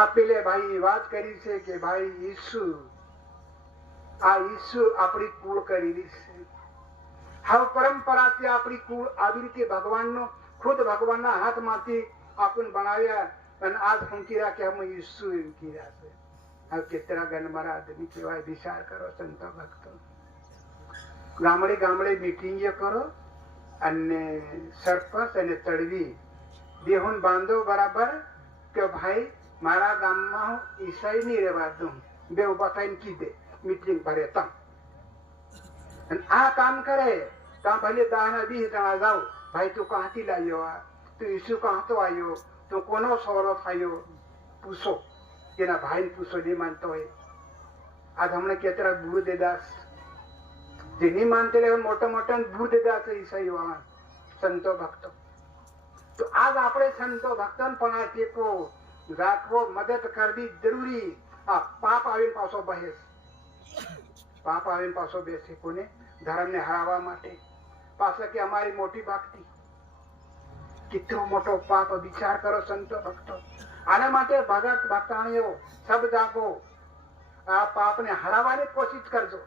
આ પેલે ભાઈ વાત કરી છે કે ભાઈ ઈસુ આપણી કુળ કરેલી છે. હવે પરંપરાથી આપણી કુળ આવી રીતે ભગવાનનો ખુદ ભગવાનના હાથમાંથી આપણને બનાવ્યા અને આજ ફૂંકી રાખ્યા અમે ઈસુ એમ કીધા છે. હવે કેટલા ગણમારા આદમી કહેવાય. વિચાર કરો સંતો ભક્તો. ગામડે ગામડે મીટિંગ કરો અને સરપંચ અને તળવી દેહોન બાંધો બરાબર કે ભાઈ મારા ગામમાં હું ઈસાઈ નહીં રહેવા દઉં. બે ઉભા થઈને કીધે મીટિંગ ભરે તા અને આ કામ કરે તા ભલે 10 20 જણા જાઓ. ભાઈ તું ક્યાંથી લાવ્યો? આ તું ઈસુ ક્યાંતો આવ્યો? તું કોનો સોરો થયો? પૂછો. એના ભાઈને પૂછો. નહીં માનતો હોય. આજ હમણાં કેટલા બુર દેદાસ જે નહીં માનતે મોટા મોટા બુર દેદાસ ઈસાઈ વાળા સંતો ભક્તો. તો આજ આપણે સંતો ભક્તન પણ આ ટેકો રાખવો, મદદ કરવી જરૂરી. આ પાપ આવીને પાછો બહેસ, પાપ આવીને પાછો બેસે કોને? ધર્મને હરાવવા માટે. પાછા કે અમારી મોટી ભક્તિ. કેટલો મોટો પાપ! વિચાર કરો સંતો ભક્તો. આના માટે ભગત ભક્તાણીઓ સબ જાગો. આ પાપને હરાવવાની કોશિશ કરજો.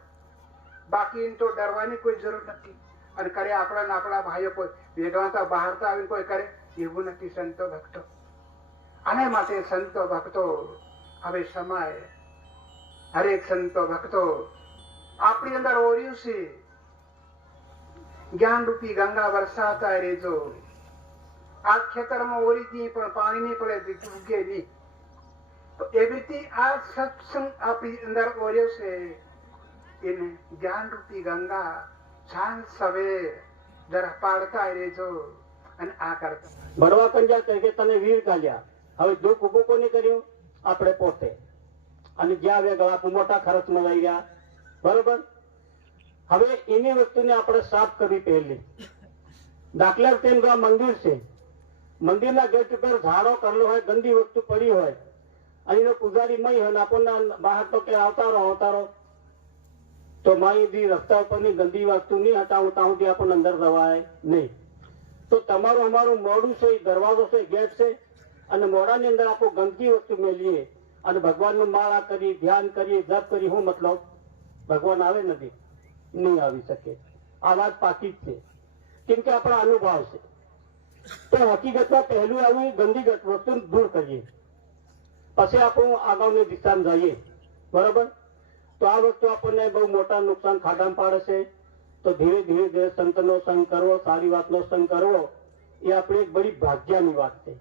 બાકી તો ડરવાની કોઈ જરૂર નથી. અને કરે આપણા ભાઈઓ કોઈ વેદવાંતા બહારતા આવીને કોઈ કરે એવું નથી સંતો ભક્તો. આને માટે સંતો ભક્તો હવે સમય હરેક સંતો ભક્તો આપણી અંદર ઓર્યું છે. જ્ઞાન રૂપી ગંગા વરસાતા રહેજો. આ ખેતરમાં ઓરી દી પણ પાણી નહીં પડે તો ઉગે નહીં. તો એવી રીતે આ સત્સંગ આપણી અંદર ઓર્યો છે. એને જ્ઞાન રૂપી ગંગા સાંજ સવેર જરા પાડતા રહેજો અને આ કરતા. ભરવા કંજા કે તને વીર કાઢ્યા. હવે દુઃખ ઉભું કોને કર્યું? આપણે પોતે. અને જ્યાં વેગળા મોટા ખર્ચમાં લઈ ગયા. બરોબર. હવે એની વસ્તુને આપણે સાફ કરવી પહેલી. દાખલા તેમ મંદિર છે. મંદિરના ગેટ ઉપર ઝાડો કરેલો હોય, ગંદી વસ્તુ પડી હોય અને એનો પૂજારી મય હોય, આપણને બહાર તો કે અવતારો તો માહિતી રસ્તા ઉપરની ગંદી વસ્તુ નહીં હટાવું ત્યાં સુધી આપણને અંદર જવાય નહીં. તો તમારું અમારું મોડું છે, દરવાજો છે, ગેટ છે અને મોડાની અંદર આપણે ગંદકી વસ્તુ મેળવીએ અને ભગવાનનું માળા કરી, ધ્યાન કરીએ, જપ કરી, શું મતલબ? ભગવાન આવે નથી? નહીં આવી શકે. આ વાત પાકી જ છે. કેમ કે આપણા અનુભવ છે. તો હકીકતમાં પહેલું આવી ગંદી વસ્તુ દૂર કરીએ, પછી આપણું આગળની દિશામાં જઈએ. બરોબર. તો આ વસ્તુ આપણને બહુ મોટા નુકસાન ખાડામાં પાડે છે. તો ધીરે ધીરે સંતનો સંગ કરવો, સારી વાતનો સંગ કરવો એ આપણે એક બડી ભાગ્યની વાત છે.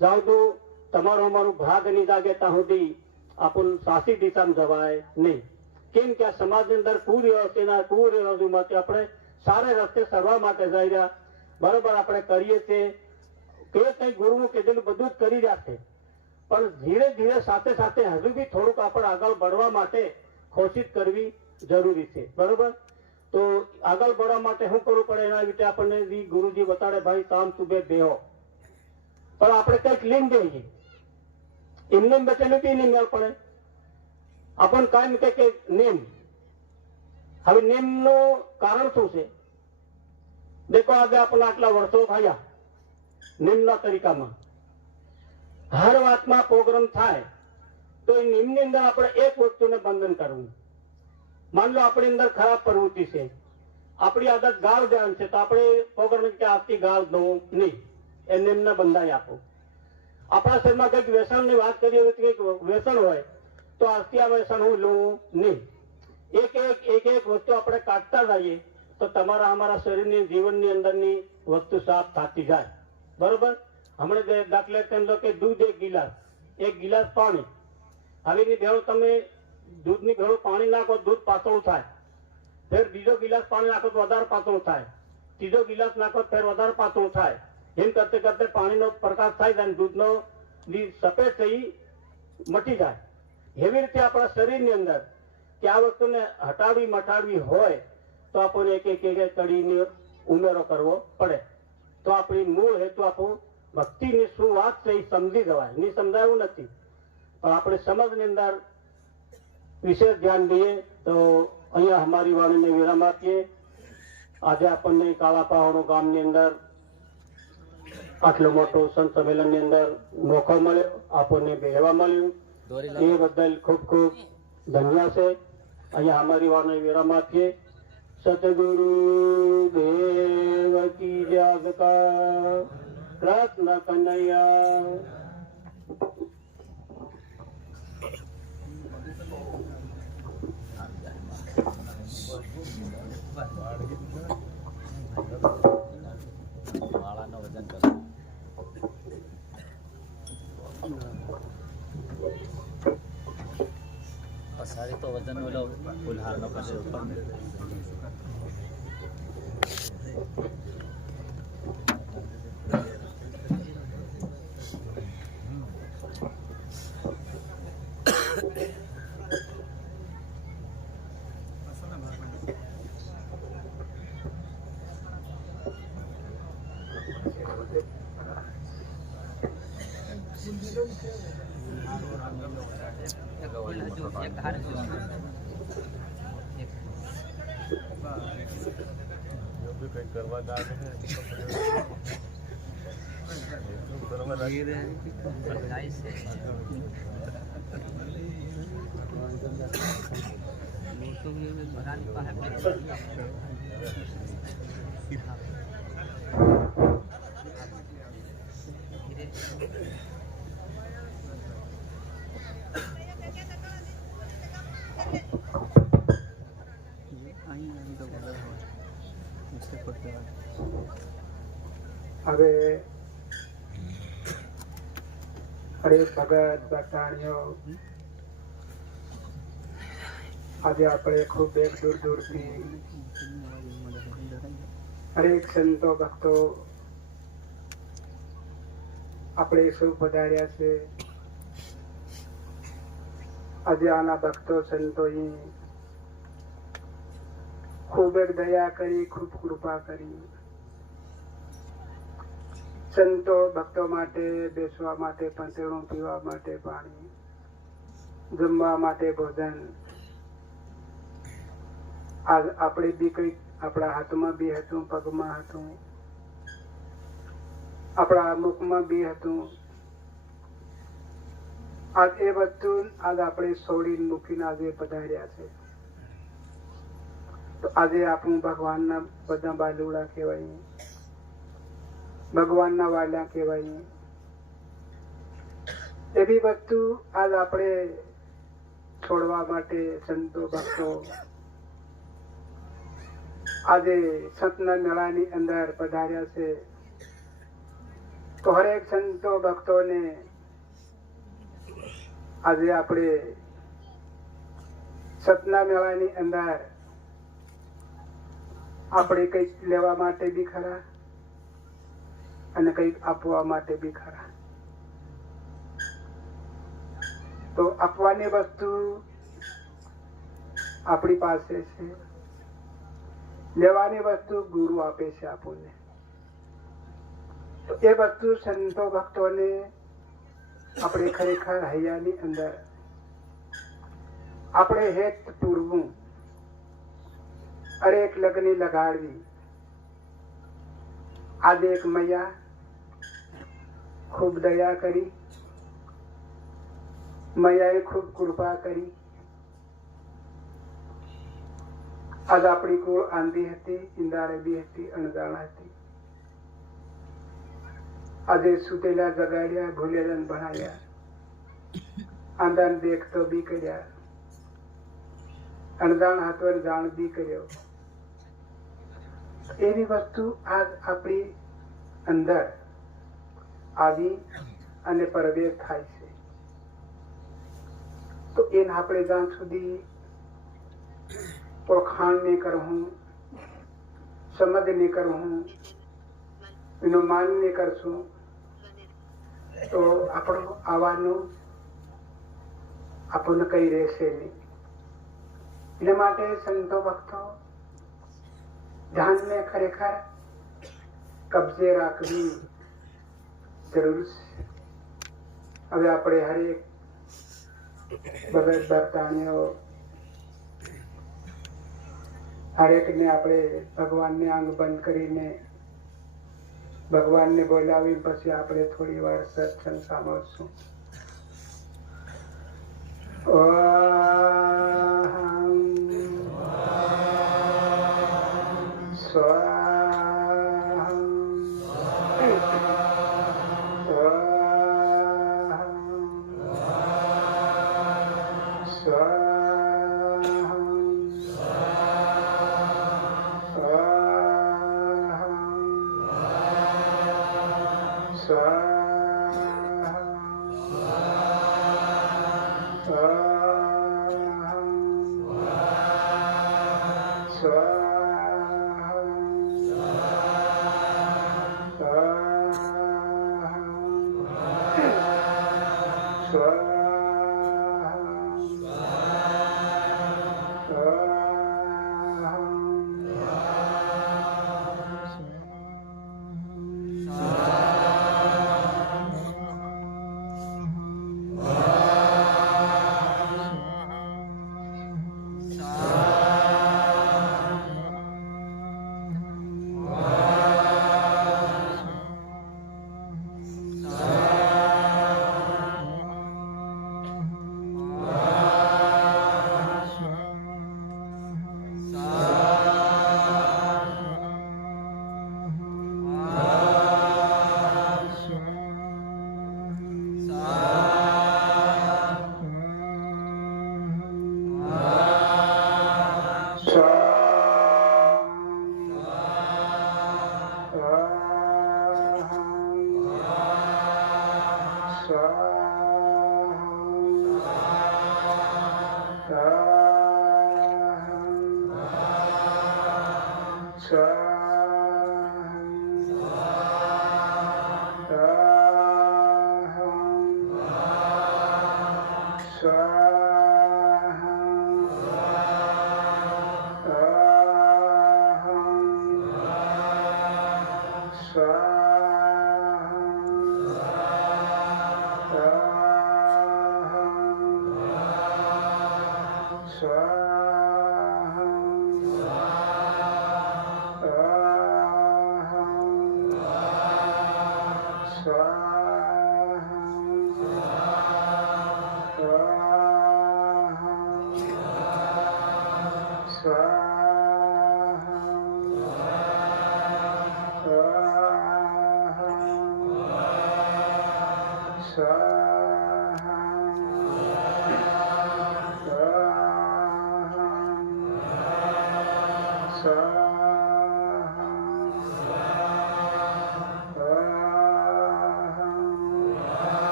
જાઓ તો તમારું અમારું ભાગ નહીં જાગે ત્યાં સુધી આપણને સાચી દિશામાં જવાય નહીં. કેમ કે આ સમાજની અંદર કુરિવાજો માટે આપણે સારા રસ્તે સરવા માટે જઈ રહ્યા. બરોબર. આપણે કરીએ છીએ કે કઈ ગુરુનું કીધેલું બધું જ કરી રહ્યા છે. પણ ધીરે ધીરે સાથે સાથે હજુ બી થોડુંક આપણે આગળ बढ़વા માટે કોશિશ કરવી જરૂરી છે. બરોબર. તો આગળ बढ़વા માટે શું કરવું પડે એના વિશે આપણને ગુરુજી બતાડે. ભાઈ શામ સુબે બેહો. પણ આપણે કઈક લીન દઈએ. એમને બચેલું બી નહીં મેળ પડે. આપણને કાયમ કે નેમ. હવે નેમનું કારણ શું છે? દેખો આજે આપણને આટલા વર્ષો થયા નિમ્નના તરીકામાં. હર વાતમાં પ્રોગ્રામ થાય તો એ નિમ્નની અંદર આપણે એક વસ્તુને બંધન કરવું. માન લો આપણી અંદર ખરાબ પ્રવૃત્તિ છે, આપણી આદત ગાળ ધ્યાન છે, તો આપણે પ્રોગ્રામ કે આપતી ગાળ દઉં નહીં, એ નિમ્ન બંધાઈ આપો. આપણા શરીરમાં કંઈક વ્યસનની વાત કરીએ, કંઈક વ્યસન હોય તો આજથી આ વ્યસન હું લઉં નહીં. એક એક વસ્તુ આપણે કાઢતા જઈએ તો તમારા અમારા શરીરની જીવનની અંદરની વસ્તુ સાફ થતી જાય. બરોબર. હમણાં દાખલા તેમ કે દૂધ એક ગિલાસ પાણી. હવે એની ભેળો તમે દૂધની ભેળો પાણી નાખો, દૂધ પાતળું થાય. ફેર બીજો ગિલાસ પાણી નાખો તો વધારે પાતળું થાય. ત્રીજો ગિલાસ નાખો ફેર વધારે પાતળું થાય. એમ કરતે કરતે પાણીનો પ્રકાશ થાય અને દૂધનો સફેદ થઈ મટી જાય. એવી રીતે આપણા શરીરની અંદર કે આ વસ્તુને હટાવી મટાડવી હોય તો આપણને એક કડીની ઉમેરો કરવો પડે. તો આપણી મૂળ હેતુ આપણું ભક્તિની શું વાત છે એ સમજી જવાય. નહીં સમજાયું નથી પણ આપણે સમજની અંદર વિશેષ ધ્યાન દઈએ. તો અહીંયા અમારી વાણીને વિરામ આપીએ. આજે આપણને કાળા પહાડો ગામની અંદર આટલું મોટું સંત સંમેલનની અંદર મોકો મળ્યો, આપણને બેહવા મળ્યું, એ બદલ ખૂબ ખૂબ ધન્ય છે. અહીંયા અમારી વારને વિરામ આપીએ. સતગુરુ દેવ કી જય. કૃષ્ણ કનૈયા. માળાનો વજન કરો. પસારી તો વજન ઓલો ફૂલહારનો કરે ઉપર. હવે હરેક ભગત બટાણીઓ આજે આપણે ખૂબ એક દૂર દૂરથી હરેક સંતો ભક્તો આપણે સૌ પધાર્યા છે. આજે આના ભક્તો સંતોએ ખૂબ એક દયા કરી, ખૂબ કૃપા કરી. સંતો ભક્તો માટે બેસવા માટે પંતેણું, પીવા માટે પાણી, જમવા માટે ભોજન. આજ આપણે બી કઈ આપણા હાથમાં બી હતું, પગમાં હતું, આપણા મુખમાં બી હતું. આજ એ બધું આજ આપણે છોડીને મૂકીને આજે પધાર્યા છે. તો આજે આપણું ભગવાનના બધા બાલુડા કહેવાય, ભગવાનના વાલા કહેવાય. એવી વસ્તુ આજ આપણે છોડવા માટે સંતો ભક્તો આજે સંતના મેળાની અંદર પધાર્યા છે. તો હરેક સંતો ભક્તોને આજે આપણે સતના મેળાની અંદર આપણે કંઈક લેવા માટે બી ખરા અને કંઈક આપવા માટે બી ખરા. તો આપવાની વસ્તુ આપણી પાસે છે, લેવાની વસ્તુ ગુરુ આપે છે આપણને. તો એ વસ્તુ સંતો ભક્તોને આપણે ખરેખર હૈયાની અંદર આપણે હેત પૂરવું, હરેક લગ્ન લગાડવી. આજે એક મૈયા ખૂબ દયા કરી, મૈયાએ ખૂબ કૃપા કરી. આજ આપણી કુળ આંધી હતી, ઇન્દારબી હતી, અણજાણ હતી. આજે સુતેલા જગાડ્યા, ભૂલેલા ભણાયા, આંદાન દેખતો બી કર્યા, અણજાણ હતો જાણ બી કર્યો. એવી વસ્તુ આજ આપણી અંદર આવી અને પ્રવેશ થાય છે. તો એને આપણે જ્યાં સુધી ઓળખાણ નહીં કરવું, સમજ નહીં કરવું, એનું માન નહીં કરશું તો આપણું આવવાનું આપણને કઈ રહેશે નહીં. એટલે માટે સંતો ભક્તો ધ્યાનને ખરેખર કબજે રાખવી જરૂર છે. હવે આપણે હરેક ભગત ભક્તાણીઓ હરેકને આપણે ભગવાનને આંગ બંધ કરીને ભગવાનને બોલાવી પછી આપણે થોડી વાર સત્સંગ સાંભળશું.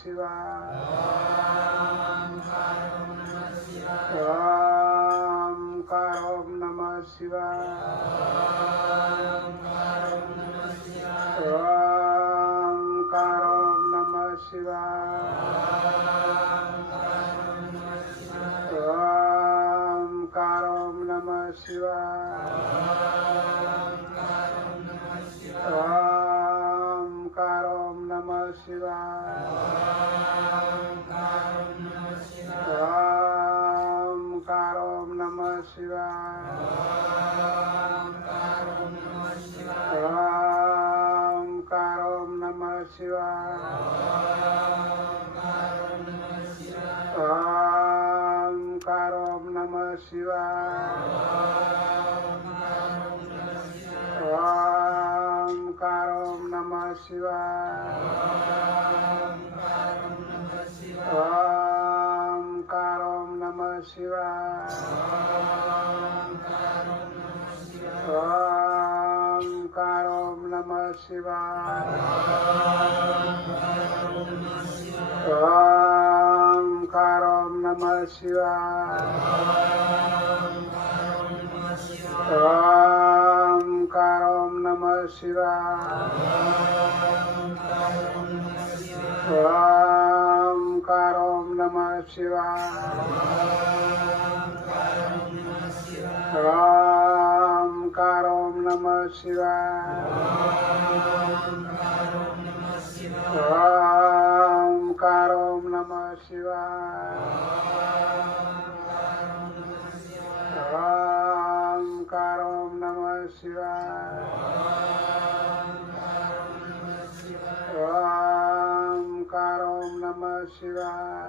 Shiva. Shiva.